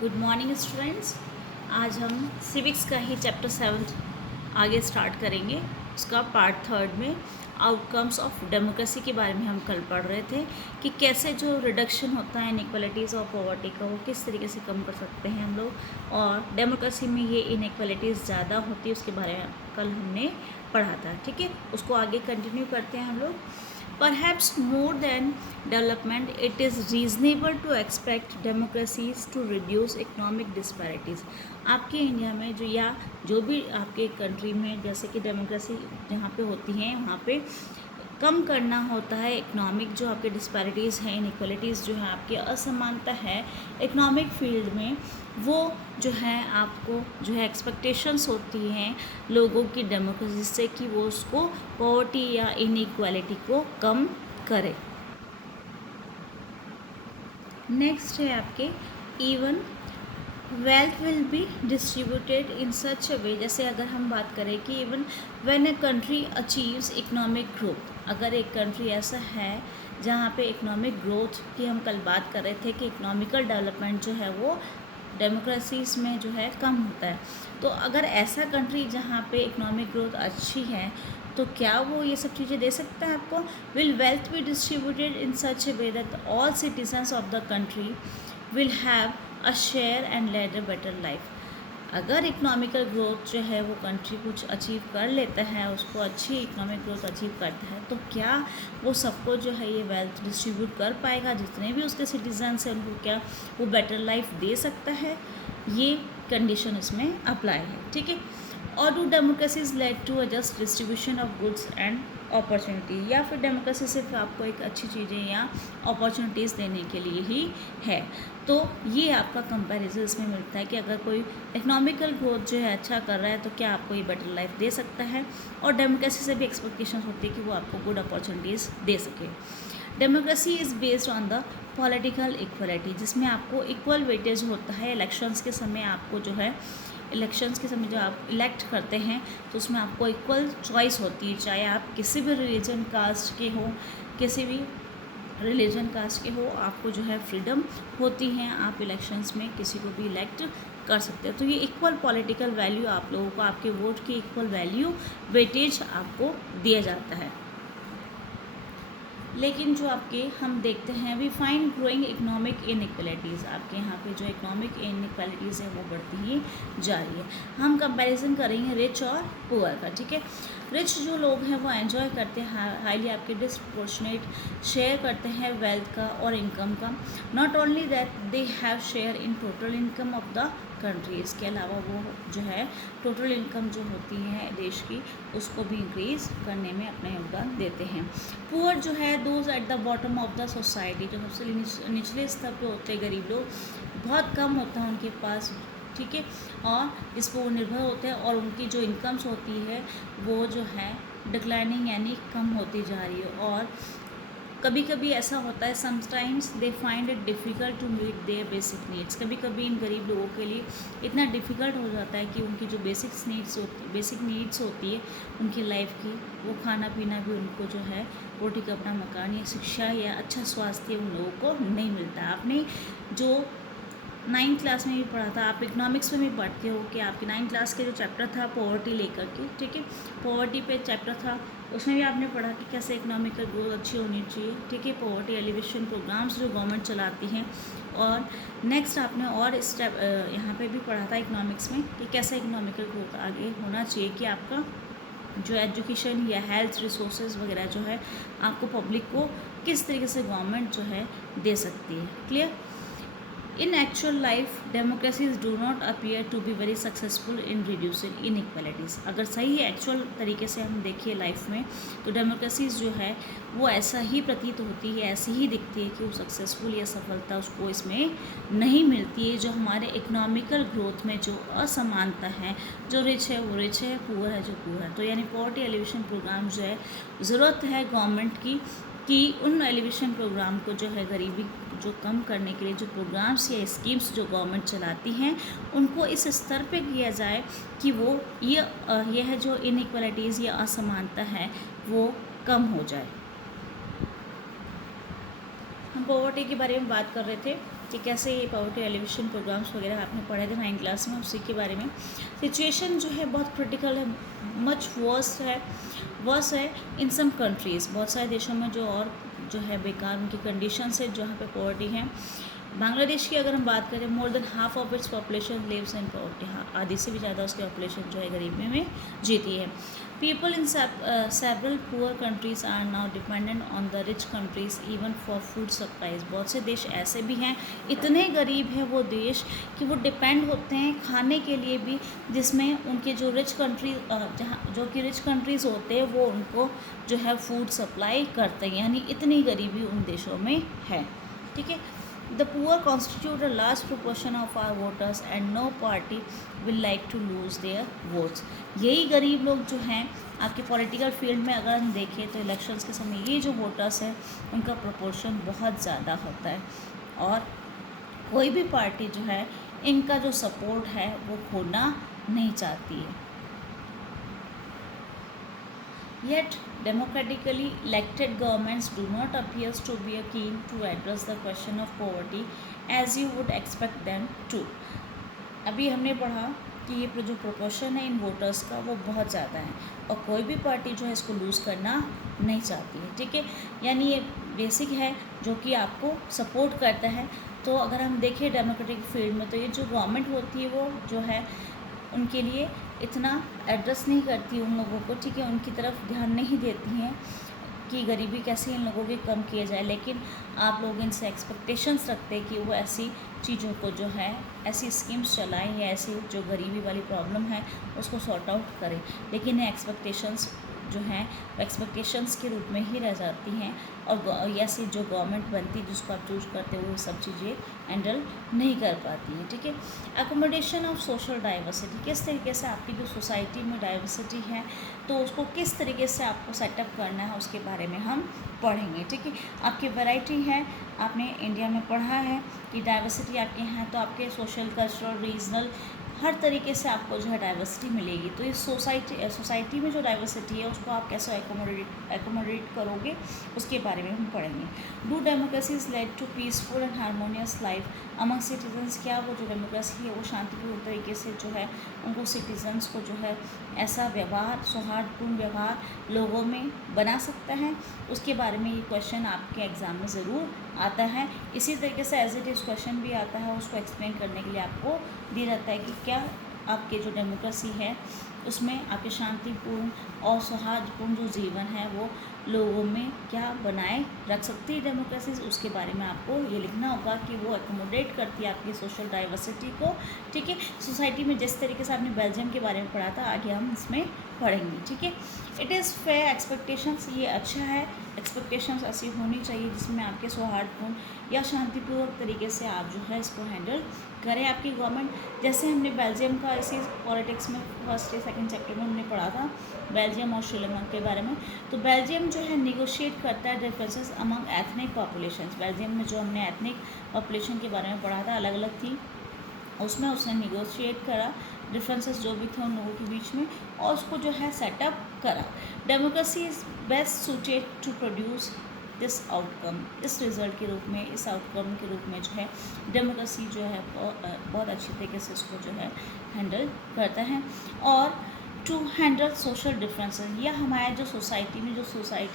Good morning students. आज हम civics का ही चैप्टर 7 आगे स्टार्ट करेंगे। उसका पार्ट 3 में आउटकम्स ऑफ डेमोक्रेसी के बारे में हम कल पढ़ रहे थे कि कैसे जो रिडक्शन होता है इनइक्वालिटीज़ और पॉवर्टी का वो किस तरीके से कम कर सकते हैं हम लोग, और डेमोक्रेसी में ये इनइक्वालिटीज़ ज़्यादा होती है उसके बारे में कल हमने पढ़ा था। ठीक है, उसको आगे कंटिन्यू करते हैं हम लोग। Perhaps more than development, it is reasonable to expect democracies to reduce economic disparities. आपके इंडिया में जो भी आपके कंट्री में जैसे कि डेमोक्रेसी जहाँ पे होती है वहाँ पे कम करना होता है इकोनॉमिक जो आपके डिस्पैरिटीज़ हैं, इनइक्वालिटीज़ जो है, आपकी असमानता है इकोनॉमिक फील्ड में, वो जो है आपको जो है एक्सपेक्टेशंस होती हैं लोगों की डेमोक्रेसी से कि वो उसको पॉवर्टी या इनइक्वालिटी को कम करे। नेक्स्ट है आपके even wealth will be distributed in such a way, जैसे अगर हम बात करें कि even when a country achieves economic growth, अगर एक कंट्री ऐसा है जहाँ पे इकोनॉमिक ग्रोथ की हम कल बात कर रहे थे कि इकोनॉमिकल डेवलपमेंट जो है वो डेमोक्रेसीज में जो है कम होता है, तो अगर ऐसा कंट्री जहाँ पे इकोनॉमिक ग्रोथ अच्छी है तो क्या वो ये सब चीज़ें दे सकता है आपको। Will wealth B distributed in such A way that all citizens of the country will have a share and lead a better life. अगर इकोनॉमिकल ग्रोथ जो है वो कंट्री कुछ अचीव कर लेता है, उसको अच्छी इकोनॉमिक ग्रोथ अचीव करता है, तो क्या वो सबको जो है ये वेल्थ डिस्ट्रीब्यूट कर पाएगा, जितने भी उसके सिटीजन्स हैं उनको क्या वो बेटर लाइफ दे सकता है। ये कंडीशन इसमें अप्लाई है। ठीक है, और do democracies led to a just distribution of goods and opportunity, या फिर डेमोक्रेसी सिर्फ आपको एक अच्छी चीज़ें या अपॉर्चुनिटीज़ देने के लिए ही है। तो ये आपका कंपैरिजन इसमें मिलता है कि अगर कोई इकोनॉमिकल ग्रोथ जो है अच्छा कर रहा है तो क्या आपको ये बेटर लाइफ दे सकता है, और डेमोक्रेसी से भी एक्सपेक्टेशन होती है कि वो आपको गुड अपॉर्चुनिटीज़ दे सके। Democracy is based on the political equality, जिसमें आपको इक्वल वेटेज होता है। इलेक्शंस के समय आपको जो है इलेक्शंस के समय जो आप इलेक्ट करते हैं तो उसमें आपको इक्वल चॉइस होती है, चाहे आप किसी भी रिलीजन कास्ट के हो, किसी भी रिलीजन कास्ट के हो, आपको जो है फ्रीडम होती है, आप इलेक्शंस में किसी को भी इलेक्ट कर सकते हो। तो ये इक्वल पॉलिटिकल वैल्यू आप लोगों को, आपके वोट की इक्वल वैल्यू वेटेज आपको दिया जाता है। लेकिन जो आपके हम देखते हैं we find growing economic inequalities, आपके यहाँ पे जो इकोनॉमिक इनइक्वालिटीज़ है वो बढ़ती ही जा रही है। हम कंपैरिजन करेंगे रिच और पुअर का। ठीक है, रिच जो लोग हैं वो एंजॉय करते हैं हाईली, आपके डिस्प्रोपोर्शनेट शेयर करते हैं वेल्थ का और इनकम का। Not only that they have share in total income of the country, इसके अलावा वो जो है टोटल इनकम जो होती है देश की उसको भी इंक्रीज़ करने में अपना योगदान देते हैं। पुअर जो है those at the bottom of the society, जो सबसे निचले स्तर पे होते हैं गरीब लोग, बहुत कम होता है उनके पास। ठीक है, और इस पर वो निर्भर होते हैं, और उनकी जो इनकम्स होती है वो जो है डिक्लाइनिंग यानी कम होती जा रही है। और कभी कभी ऐसा होता है sometimes they find it difficult to meet their basic needs, कभी कभी इन गरीब लोगों के लिए इतना डिफ़िकल्ट हो जाता है कि उनकी जो बेसिक नीड्स होती है उनकी लाइफ की, वो खाना पीना भी उनको जो है रोटी कपड़ा मकान या शिक्षा या अच्छा स्वास्थ्य उन लोगों को नहीं मिलता। आपने जो 9th क्लास में भी पढ़ा था, आप इकोनॉमिक्स में भी पढ़ते हो कि आपके 9th क्लास के जो चैप्टर था पॉवर्टी लेकर के, ठीक है, पॉवर्टी पे चैप्टर था, उसमें भी आपने पढ़ा कि कैसे इकोनॉमिकल ग्रोथ अच्छी होनी चाहिए। ठीक है, पॉवर्टी एलिवेशन प्रोग्राम्स जो गवर्नमेंट चलाती हैं। और नेक्स्ट आपने और स्टेप यहाँ पे भी पढ़ा था इकोनॉमिक्स में कि कैसे इकोनॉमिकल ग्रोथ आगे होना चाहिए, कि आपका जो एजुकेशन या हेल्थ रिसोर्सेज वगैरह जो है आपको पब्लिक को किस तरीके से गवर्नमेंट जो है दे सकती है। Clear. In actual life, democracies do not appear to be very successful in reducing inequalities. अगर सही एक्चुअल तरीके से हम देखिए लाइफ में तो डेमोक्रेसीज जो है वो ऐसा ही प्रतीत होती है, ऐसी ही दिखती है कि वो सक्सेसफुल या सफलता उसको इसमें नहीं मिलती है। जो हमारे इकोनॉमिकल ग्रोथ में जो असमानता है, जो रिच है वो रिच है, पुअर है जो पुअर है, तो यानी पॉवर्टी एलिवेशन प्रोग्राम जो है ज़रूरत है गवर्नमेंट की कि उन एलिवेशन प्रोग्राम को जो है गरीबी जो कम करने के लिए जो प्रोग्राम्स या स्कीम्स जो गवर्नमेंट चलाती हैं उनको इस स्तर पे किया जाए कि वो ये है जो इनइक्वालिटीज़ या असमानता है वो कम हो जाए। हम पॉवर्टी के बारे में बात कर रहे थे कि कैसे ये पॉवर्टी एलिवेशन प्रोग्राम्स वगैरह आपने पढ़े थे 9 क्लास में, उसी के बारे में। सिचुएशन जो है बहुत क्रिटिकल है, मच वर्स है इन सम कंट्रीज़, बहुत सारे देशों में जो और जो है बेकार उनकी कंडीशंस है जहाँ पे पॉवर्टी है। बांग्लादेश की अगर हम बात करें, more than half of its population lives in poverty, आधी से भी ज़्यादा उसकी पॉपुलेशन जो है गरीबी में जीती है। People in several poor countries are now dependent on the rich countries even for food supplies. बहुत से देश ऐसे भी हैं, इतने गरीब है वो देश कि वो डिपेंड होते हैं खाने के लिए भी, जिसमें उनके जो रिच कंट्री जहाँ जो कि रिच कंट्रीज़ होते हैं वो उनको जो है फूड सप्लाई करते हैं, यानी इतनी गरीबी उन देशों में है। ठीक है, The poor constitute a large proportion of our voters and no party will like to lose their votes. यही गरीब लोग जो हैं आपके पॉलिटिकल फील्ड में अगर हम देखें तो इलेक्शंस के समय ये जो वोटर्स हैं उनका प्रोपोर्शन बहुत ज़्यादा होता है, और कोई भी पार्टी जो है इनका जो सपोर्ट है वो खोना नहीं चाहती है। Yet, democratically elected governments do not appear to be keen to address the question of poverty as you would expect them to. अभी हमने पढ़ा कि ये जो प्रोपोर्शन है इन वोटर्स का वो बहुत ज़्यादा है, और कोई भी पार्टी जो है इसको लूज़ करना नहीं चाहती है। ठीक है, यानी ये बेसिक है जो कि आपको सपोर्ट करता है। तो अगर हम देखें डेमोक्रेटिक फील्ड में, तो ये जो गवर्नमेंट होती है वो जो है उनके लिए इतना एड्रेस नहीं करती उन लोगों को, ठीक है, उनकी तरफ ध्यान नहीं देती हैं कि गरीबी कैसे इन लोगों की कम किया जाए। लेकिन आप लोग इनसे एक्सपेक्टेशंस रखते हैं कि वो ऐसी चीज़ों को जो है ऐसी स्कीम्स चलाएं या ऐसी जो गरीबी वाली प्रॉब्लम है उसको सॉर्ट आउट करें, लेकिन एक्सपेक्टेशंस जो हैं एक्सपेक्टेशंस के रूप में ही रह जाती हैं, और ऐसी जो गवर्नमेंट बनती है जिसको आप चूज करते हो वो सब चीज़ें हैंडल नहीं कर पाती हैं। ठीक है, अकोमोडेशन ऑफ सोशल डाइवर्सिटी, किस तरीके से आपकी जो सोसाइटी में डाइवर्सिटी है तो उसको किस तरीके से आपको सेटअप करना है उसके बारे में हम पढ़ेंगे। ठीक है, आपकी वैरायटी है, आपने इंडिया में पढ़ा है कि डाइवर्सिटी आपके यहाँ है, तो आपके सोशल, कल्चरल, रीजनल हर तरीके से आपको जो है डाइवर्सिटी मिलेगी। तो इस सोसाइटी में जो डाइवर्सिटी है उसको आप कैसे एकोमोडेट करोगे उसके बारे में हम पढ़ेंगे। Do democracies led to peaceful and harmonious life among citizens, क्या वो जो डेमोक्रेसी है वो शांतिपूर्ण तरीके से जो है उनको सिटीजन्स को जो है ऐसा व्यवहार, सौहार्दपूर्ण व्यवहार लोगों में बना सकता है, उसके बारे में ये क्वेश्चन आपके एग्ज़ाम में ज़रूर आता है। इसी तरीके से एज इट इज़ क्वेश्चन भी आता है, उसको एक्सप्लेन करने के लिए आपको दिया जाता है कि क्या आपके जो डेमोक्रेसी है उसमें आपके शांतिपूर्ण और सौहार्दपूर्ण जो जीवन है वो लोगों में क्या बनाए रख सकती है डेमोक्रेसी, उसके बारे में आपको ये लिखना होगा कि वो एकोमोडेट करती है आपकी सोशल डाइवर्सिटी को। ठीक है, सोसाइटी में जिस तरीके से आपने बेल्जियम के बारे में पढ़ा था आगे हम इसमें पढ़ेंगे। ठीक है, इट इज़ फेयर एक्सपेक्टेशंस, ये अच्छा है, एक्सपेक्टेशंस ऐसी होनी चाहिए जिसमें आपके सौहार्दपूर्ण या शांतिपूर्वक तरीके से आप जो है इसको हैंडल करें आपकी गवर्नमेंट। जैसे हमने बेल्जियम का इसी पॉलिटिक्स में फर्स्ट या सेकंड चैप्टर में हमने पढ़ा था बेल्जियम और श्रीलंका के बारे में। तो बेल्जियम जो है निगोशिएट करता है differences among ethnic populations. Belgium में जो हमने एथनिक पॉपुलेशन के बारे में पढ़ा था, अलग अलग थी, उसमें उसने निगोशिएट करा डिफरेंसेस जो भी थे उन लोगों के बीच में, और उसको जो है सेटअप करा। Democracy is best suited to produce this outcome, इस रिज़ल्ट के रूप में, इस आउटकम के रूप में जो है डेमोक्रेसी जो है बहुत अच्छी तरीके से इसको जो है हैंडल करता है। और टू हैंडल सोशल डिफरेंसेस, या हमारे जो सोसाइटी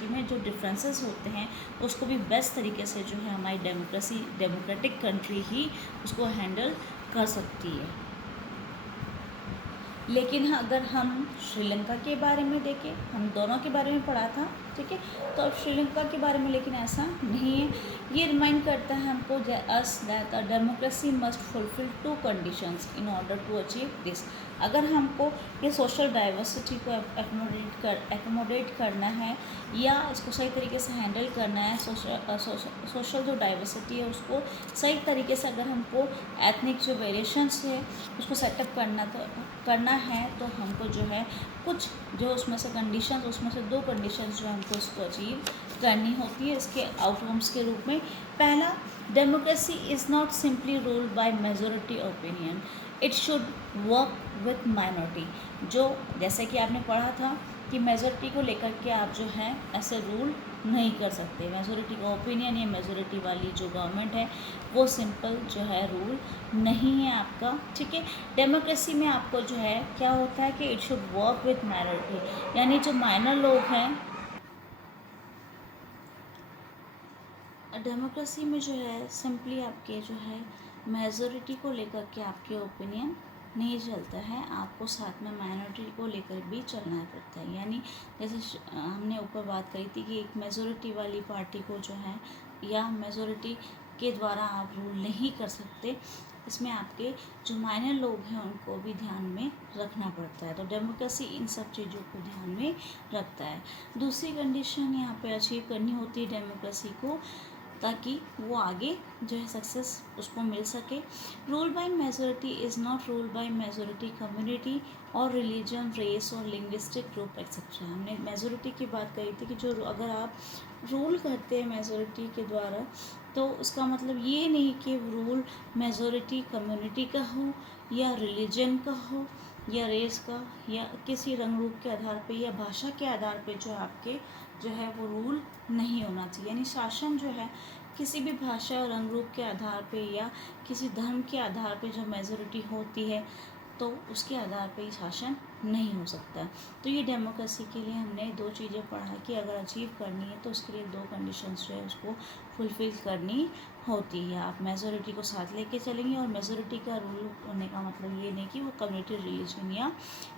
में जो डिफरेंसेस होते हैं उसको भी बेस्ट तरीके से जो है हमारी डेमोक्रेटिक कंट्री ही उसको हैंडल कर सकती है। लेकिन अगर हम श्रीलंका के बारे में देखें, हम दोनों के बारे में पढ़ा था, ठीक है, तो अब श्रीलंका के बारे में लेकिन ऐसा नहीं है। ये रिमाइंड करता है हमको us that democracy must fulfil 2 conditions in order to achieve this. अगर हमको ये सोशल डाइवर्सिटी को एकोमोडेट करना है या इसको सही तरीके से हैंडल करना है, सोशल जो डाइवर्सिटी है उसको सही तरीके से अगर हमको एथनिक जो वेरिएशंस है उसको सेटअप करना है तो हमको जो है कुछ जो उसमें से कंडीशंस, उसमें से 2 कंडीशंस जो हमको उसको अचीव करनी होती है इसके आउटकम्स के रूप में। पहला, democracy is not simply ruled by majority opinion, it should work with minority. जो जैसे कि आपने पढ़ा था कि मेजॉरिटी को लेकर के आप जो है ऐसे रूल नहीं कर सकते। मेजॉरिटी का ओपिनियन या मेजॉरिटी वाली जो गवर्नमेंट है वो सिंपल जो है रूल नहीं है आपका, ठीक है। डेमोक्रेसी में आपको जो है क्या होता है कि it should work with minority, यानी जो माइनर लोग हैं, डेमोक्रेसी में जो है सिंपली आपके जो है मेजॉरिटी को लेकर के आपके ओपिनियन नहीं चलता है, आपको साथ में माइनॉरिटी को लेकर भी चलना पड़ता है। यानी जैसे हमने ऊपर बात करी थी कि एक मेजॉरिटी वाली पार्टी को जो है या मेजॉरिटी के द्वारा आप रूल नहीं कर सकते, इसमें आपके जो माइनर लोग हैं उनको भी ध्यान में रखना पड़ता है। तो डेमोक्रेसी इन सब चीज़ों को ध्यान में रखता है। दूसरी कंडीशन यहाँ पे अचीव करनी होती है डेमोक्रेसी को, ताकि वो आगे जो है सक्सेस उसको मिल सके। Rule by majority is not rule by majority community और रिलीजन, रेस और लिंग्विस्टिक ग्रुप एक्सेट्रा। हमने मेजॉरिटी की बात करी थी कि जो अगर आप रूल करते हैं मेजॉरिटी के द्वारा, तो उसका मतलब ये नहीं कि रूल मेजॉरिटी कम्युनिटी का हो या रिलीजन का हो या रेस का या किसी रंग रूप के आधार पे या भाषा के आधार पे जो आपके जो है वो रूल नहीं होना चाहिए। यानी शासन जो है किसी भी भाषा और रंग रूप के आधार पे या किसी धर्म के आधार पे जो मेजॉरिटी होती है तो उसके आधार पे ही शासन नहीं हो सकता। तो ये डेमोक्रेसी के लिए हमने दो चीज़ें पढ़ा कि अगर अचीव करनी है तो उसके लिए दो कंडीशंस जो है उसको फुलफ़िल करनी होती है। आप मेजॉरिटी को साथ लेके चलेंगे, और मेजॉरिटी का रूल होने का मतलब ये नहीं कि वो कम्युनिटी, रिलीजन या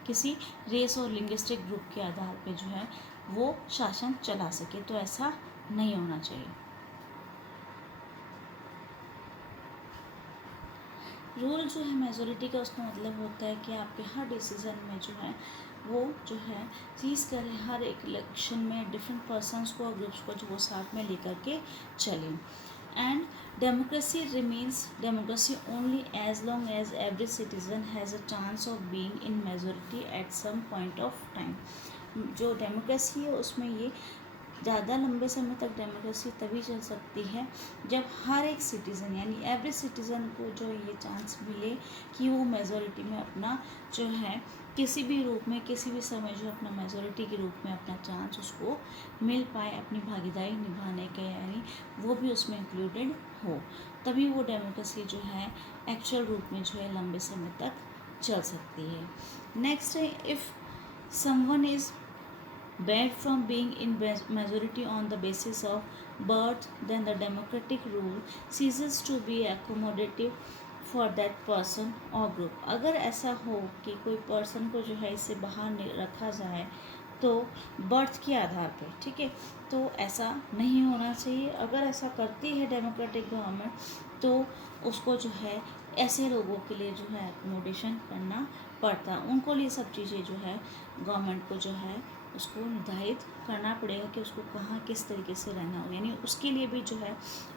किसी रेस और लिंग्विस्टिक ग्रुप के आधार पे जो है वो शासन चला सके, तो ऐसा नहीं होना चाहिए। रूल जो है मेजॉरिटी का उसका मतलब होता है कि आपके हर डिसीज़न में जो है वो जो है चीज़ करें, हर एक इलेक्शन में डिफरेंट पर्सनस को और ग्रुप्स को जो वो साथ में लेकर के चलें। And democracy remains democracy only as long as every citizen has a chance of being in majority at some point of time. जो डेमोक्रेसी है उसमें ये ज़्यादा लंबे समय तक डेमोक्रेसी तभी चल सकती है जब हर एक सिटीज़न यानी एवरी सिटीज़न को जो ये चांस मिले कि वो मेजॉरिटी में अपना जो है किसी भी रूप में किसी भी समय जो अपना मेजॉरिटी के रूप में अपना चांस उसको मिल पाए अपनी भागीदारी निभाने के, यानी वो भी उसमें इंक्लूडेड हो, तभी वो डेमोक्रेसी जो है एक्चुअल रूप में जो है लंबे समय तक चल सकती है। नेक्स्ट है, if someone is banned from being in majority on the basis of birth, then the democratic rule ceases to be accommodative for that person or group। अगर ऐसा हो कि कोई पर्सन को जो है इससे बाहर रखा जाए तो बर्थ के आधार पर, ठीक है, तो ऐसा नहीं होना चाहिए। अगर ऐसा करती है डेमोक्रेटिक गवर्नमेंट तो उसको जो है ऐसे लोगों के लिए जो है एकोमोडेशन करना पड़ता है, उनको लिए सब चीज़ें जो है गवर्नमेंट को जो है उसको निर्धारित करना पड़ेगा कि उसको कहाँ किस तरीके से रहना होगा, यानी उसके लिए भी जो है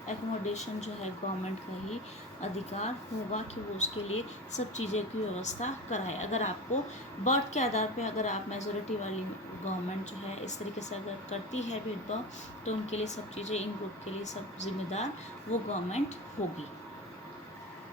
एकोमोडेशन जो है गवर्नमेंट का ही अधिकार होगा कि वो उसके लिए सब चीज़ें की व्यवस्था कराए। अगर आपको बर्थ के आधार पे अगर आप मेजॉरिटी वाली गवर्नमेंट जो है इस तरीके से अगर करती है भेदभाव, तो उनके लिए सब चीज़ें, इन ग्रुप के लिए सब जिम्मेदार वो गवर्नमेंट होगी।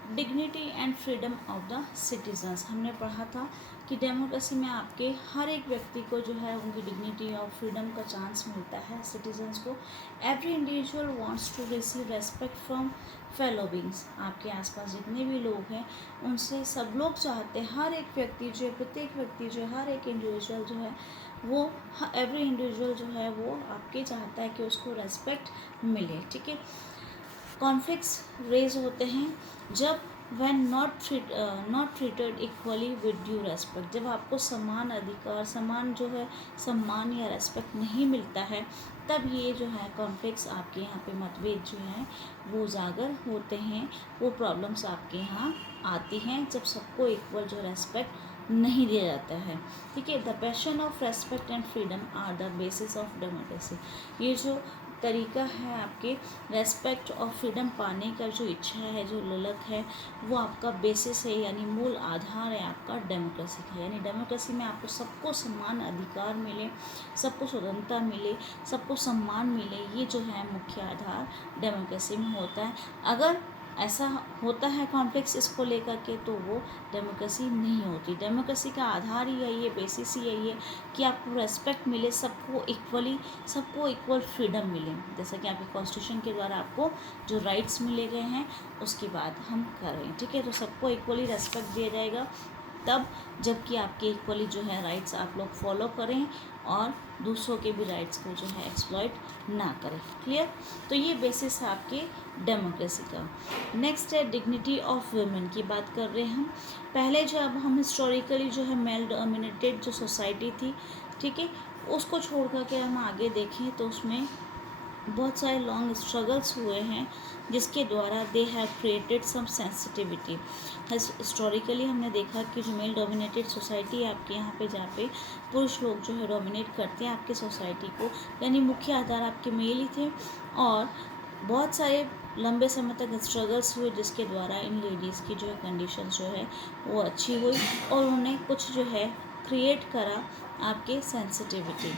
Dignity and freedom of the citizens, हमने पढ़ा था कि डेमोक्रेसी में आपके हर एक व्यक्ति को जो है उनकी डिग्निटी और फ्रीडम का चांस मिलता है सिटीजन्स को। Every individual wants to receive respect from fellow beings, आपके आसपास जितने भी लोग हैं उनसे सब लोग चाहते हैं, हर एक व्यक्ति जो है, प्रत्येक व्यक्ति जो है, हर एक इंडिविजुअल जो है वो, एवरी इंडिविजुअल जो है वो आपके चाहता है कि उसको रेस्पेक्ट मिले, ठीक है। कॉन्फ्लिक्ट्स रेज होते हैं जब when not treated equally with due respect, जब आपको समान अधिकार, समान जो है सम्मान या रेस्पेक्ट नहीं मिलता है, तब ये जो है कॉन्फ्लिक्ट्स आपके यहाँ पे मतभेद जो हैं वो उजागर होते हैं, वो प्रॉब्लम्स आपके यहाँ आती हैं जब सबको इक्वल जो रेस्पेक्ट नहीं दिया जाता है, ठीक है। The passion of respect and freedom are the basis of democracy, ये जो तरीका है आपके रेस्पेक्ट और फ्रीडम पाने का, जो इच्छा है, जो ललक है, वो आपका बेसिस है, यानी मूल आधार है आपका डेमोक्रेसी का। यानी डेमोक्रेसी में आपको सबको समान अधिकार मिले, सबको स्वतंत्रता मिले, सबको सम्मान मिले, ये जो है मुख्य आधार डेमोक्रेसी में होता है। अगर ऐसा होता है कॉन्फ्लिक्ट्स इसको लेकर के, तो वो डेमोक्रेसी नहीं होती। डेमोक्रेसी का आधार ही यही है, बेसिस ही यही है कि आपको रेस्पेक्ट मिले, सबको इक्वल फ्रीडम मिले। जैसा कि आपके कॉन्स्टिट्यूशन के द्वारा आपको जो राइट्स मिले गए हैं उसकी बात हम कर रहे हैं, ठीक है। तो सबको इक्वली रेस्पेक्ट दिया जाएगा तब, जबकि आपके इक्वली जो है राइट्स आप लोग फॉलो करें और दूसरों के भी राइट्स को जो है एक्सप्लॉइट ना करें। क्लियर? तो ये बेसिस है आपके डेमोक्रेसी का। नेक्स्ट है डिग्निटी ऑफ वुमेन की बात कर रहे हैं हम। पहले जो अब हम हिस्टोरिकली जो है मेल डोमिनेटेड जो सोसाइटी थी, ठीक है, उसको छोड़ करके हम आगे देखें तो उसमें बहुत सारे लॉन्ग स्ट्रगल्स हुए हैं जिसके द्वारा they have created some sensitivity. Historically हमने देखा कि जो मेल डोमिनेटेड सोसाइटी है आपके यहाँ पे, जहाँ पे पुरुष लोग जो है डोमिनेट करते हैं आपके सोसाइटी को, यानी मुख्य आधार आपके मेल ही थे, और बहुत सारे लंबे समय तक स्ट्रगल्स हुए जिसके द्वारा इन लेडीज़ की जो है कंडीशन जो है वो अच्छी हुई और उन्होंने कुछ जो है क्रिएट करा आपके सेंसिटिविटी।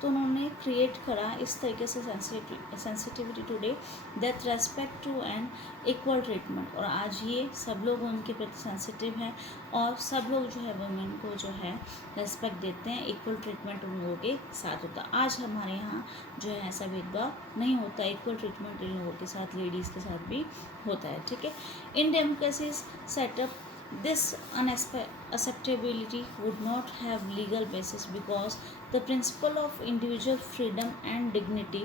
तो उन्होंने क्रिएट करा इस तरीके से sensitivity today that respect to and equal treatment. और आज ये सब लोग उनके प्रति सेंसिटिव हैं और सब लोग जो है वुमेन को जो है रेस्पेक्ट देते हैं, इक्वल ट्रीटमेंट उन लोगों के साथ होता है। आज हमारे यहाँ जो है ऐसा भेदभाव नहीं होता, इक्वल ट्रीटमेंट इन लोगों के साथ, लेडीज़ के साथ भी होता है, ठीक है। In democracy setup this unacceptability would not have legal basis because the principle of individual freedom and dignity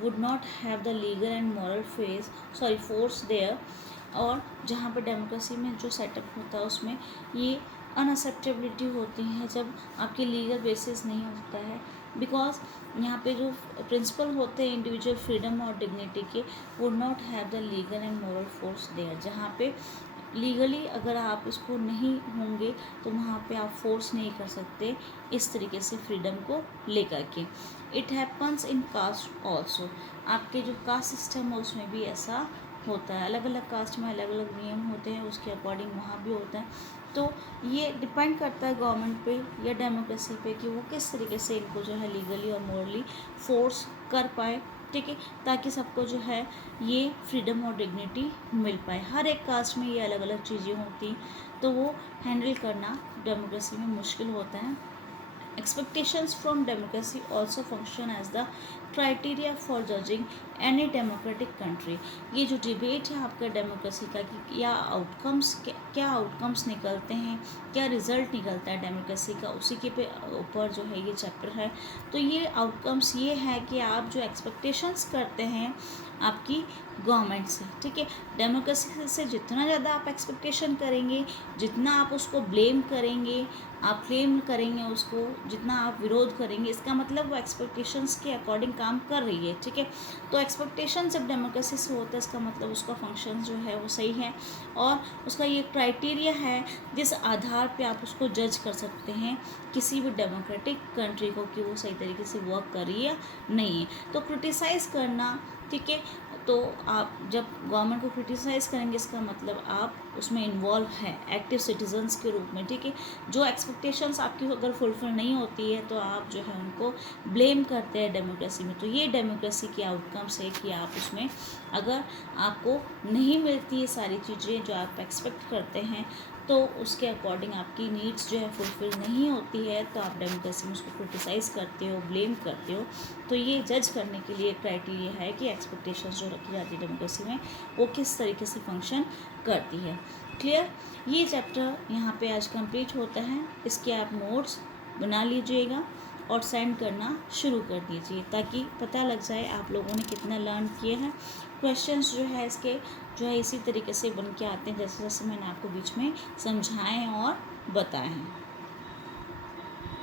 would not have the legal and moral force there। और जहाँ पर डेमोक्रेसी में जो सेटअप होता है उसमें ये अनएक्सेप्टेबिलिटी होती है जब आपकी लीगल बेसिस नहीं होता है, बिकॉज यहाँ पे जो प्रिंसिपल होते हैं इंडिविजुअल फ्रीडम और डिग्निटी के, would not have the legal and moral force there. जहाँ पे लीगली अगर आप इसको नहीं होंगे तो वहाँ पे आप फोर्स नहीं कर सकते इस तरीके से फ्रीडम को लेकर के। It happens in caste also. आपके जो कास्ट सिस्टम है उसमें भी ऐसा होता है, अलग अलग कास्ट में अलग अलग नियम होते हैं, उसके अकॉर्डिंग वहाँ भी होता है। तो ये डिपेंड करता है गवर्नमेंट पे या डेमोक्रेसी पे कि वो किस तरीके से इनको जो है लीगली और मोरली फोर्स कर पाए, ठीक है, ताकि सबको जो है ये फ्रीडम और डिग्निटी मिल पाए। हर एक कास्ट में ये अलग अलग चीज़ें होती, तो वो हैंडल करना डेमोक्रेसी में मुश्किल होता है। Expectations from democracy also function as the criteria for judging any democratic country. ये जो डिबेट है आपका डेमोक्रेसी का कि क्या आउटकम्स निकलते हैं, क्या रिजल्ट निकलता है डेमोक्रेसी का, उसी के ऊपर जो है ये चैप्टर है। तो ये आउटकम्स ये है कि आप जो एक्सपेक्टेशंस करते हैं आपकी गवर्नमेंट से, ठीक है, डेमोक्रेसी से जितना ज़्यादा आप एक्सपेक्टेशन करेंगे, जितना आप उसको ब्लेम करेंगे, आप क्लेम करेंगे उसको, जितना आप विरोध करेंगे, इसका मतलब वो एक्सपेक्टेशंस के अकॉर्डिंग काम कर रही है, ठीक है। तो एक्सपेक्टेशन जब डेमोक्रेसी से होता है इसका मतलब उसका फंक्शन जो है वो सही है और उसका ये क्राइटेरिया है जिस आधार पे आप उसको जज कर सकते हैं किसी भी डेमोक्रेटिक कंट्री को कि वो सही तरीके से वर्क कर रही है नहीं है। तो क्रिटिसाइज़ करना, ठीक है, तो आप जब गवर्नमेंट को क्रिटिसाइज़ करेंगे इसका मतलब आप उसमें इन्वॉल्व हैं एक्टिव सिटीजन्स के रूप में, ठीक है। जो एक्सपेक्टेशंस आपकी अगर फुलफिल नहीं होती है तो आप जो है उनको ब्लेम करते हैं डेमोक्रेसी में। तो ये डेमोक्रेसी की आउटकम्स है कि आप उसमें अगर आपको नहीं मिलती है सारी चीज़ें जो आप एक्सपेक्ट करते हैं तो उसके अकॉर्डिंग आपकी नीड्स जो है फुलफिल नहीं होती है तो आप डेमोक्रेसी में उसको क्रिटिसाइज़ करते हो, ब्लेम करते हो। तो ये जज करने के लिए क्राइटेरिया है कि एक्सपेक्टेशंस जो रखी जाती है डेमोक्रेसी में वो किस तरीके से फंक्शन करती है। क्लियर? ये चैप्टर यहाँ पे आज कंप्लीट होता है। इसके आप नोट्स बना लीजिएगा और सेंड करना शुरू कर दीजिए ताकि पता लग जाए आप लोगों ने कितना लर्न किए हैं। क्वेश्चंस जो है इसके जो है इसी तरीके से बन के आते हैं जैसे जैसे मैंने आपको बीच में समझाएं और बताएं हैं।